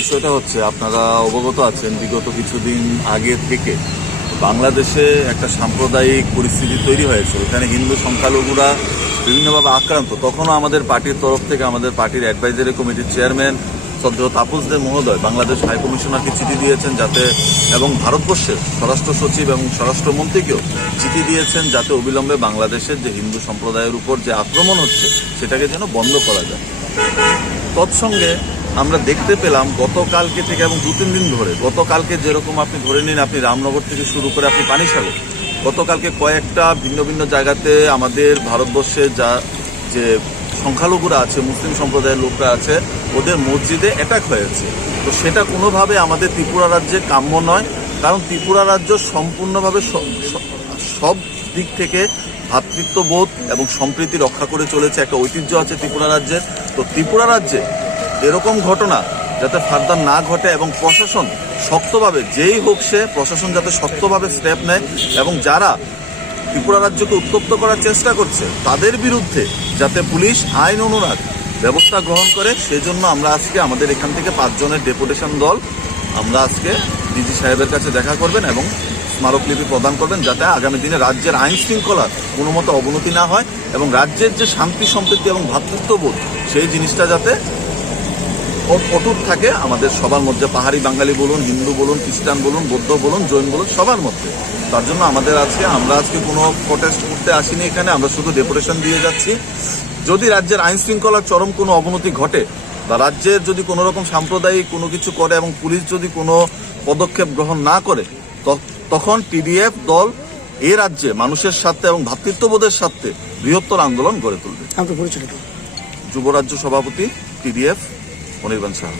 বিষয়টা হচ্ছে আপনারা অবগত আছেন বিগত কিছুদিন আগে থেকে বাংলাদেশে একটা সাম্প্রদায়িক পরিস্থিতি তৈরি হয়েছে। এখানে হিন্দু সংখ্যালঘুরা বিভিন্নভাবে আক্রান্ত। তখনও আমাদের পার্টির তরফ থেকে আমাদের পার্টির অ্যাডভাইজারি কমিটির চেয়ারম্যান শ্রদ্ধেয় তাপস দে মহোদয় বাংলাদেশ হাইকমিশনারকে চিঠি দিয়েছেন যাতে, এবং ভারতবর্ষের স্বরাষ্ট্র সচিব এবং স্বরাষ্ট্রমন্ত্রীকেও চিঠি দিয়েছেন যাতে অবিলম্বে বাংলাদেশের যে হিন্দু সম্প্রদায়ের উপর যে আক্রমণ হচ্ছে সেটাকে যেন বন্ধ করা যায়। তৎসঙ্গে আমরা দেখতে পেলাম গতকালকে থেকে এবং 2-3 দিন ধরে, গতকালকে যেরকম আপনি ধরে নিন আপনি রামনগর থেকে শুরু করে আপনি পানিসাগর, গতকালকে কয়েকটা ভিন্ন ভিন্ন জায়গাতে আমাদের ভারতবর্ষে যে সংখ্যালঘুরা আছে, মুসলিম সম্প্রদায়ের লোকরা আছে, ওদের মসজিদে অ্যাটাক হয়েছে। তো সেটা কোনোভাবে আমাদের ত্রিপুরা রাজ্যে কাম্য নয়, কারণ ত্রিপুরা রাজ্য সম্পূর্ণভাবে সব দিক থেকে ভ্রাতৃত্ববোধ এবং সম্প্রীতি রক্ষা করে চলেছে। একটা ঐতিহ্য আছে ত্রিপুরা রাজ্যের। তো ত্রিপুরা রাজ্যে এরকম ঘটনা যাতে ফার্দার না ঘটে এবং প্রশাসন শক্তভাবে, যেই হোক সে, প্রশাসন যাতে শক্তভাবে স্টেপ নেয় এবং যারা ত্রিপুরা রাজ্যকে উত্তপ্ত করার চেষ্টা করছে তাদের বিরুদ্ধে যাতে পুলিশ আইন অনুরাগ ব্যবস্থা গ্রহণ করে, সেজন্য আমরা আজকে আমাদের এখান থেকে 5 জনের ডেপুটেশন দল আমরা আজকে ডিজি সাহেবের কাছে দেখা করবেন এবং স্মারকলিপি প্রদান করবেন যাতে আগামী দিনে রাজ্যের আইন শৃঙ্খলার কোনো মতো অবনতি না হয় এবং রাজ্যের যে শান্তি সম্প্রীতি এবং ভ্রাতৃত্ববোধ সেই জিনিসটা যাতে অটুট থাকে আমাদের সবার মধ্যে, পাহাড়ি বাঙালি বলুন, হিন্দু বলুন, খ্রিস্টান বলুন, বৌদ্ধ বলুন, জৈন বলুন, সবার মধ্যে। তার জন্য আমরা আজকে কোনো প্রটেস্ট করতে আসিনি এখানে, আমরা শুধু ডেপুটেশন দিয়ে যাচ্ছি। যদি রাজ্যের আইন শৃঙ্খলার চরম কোনো অবনতি ঘটে বা রাজ্যের যদি কোনো রকম সাম্প্রদায়িক কোনো কিছু করে এবং পুলিশ যদি কোনো পদক্ষেপ গ্রহণ না করে, তখন টিডিএফ দল এ রাজ্যে মানুষের স্বার্থে এবং ভ্রাতৃত্ববোধের স্বার্থে বৃহত্তর আন্দোলন গড়ে তুলবে। পরিচয় যুবরাজ্য সভাপতি টিডিএফ অনির্বাণ সাহা।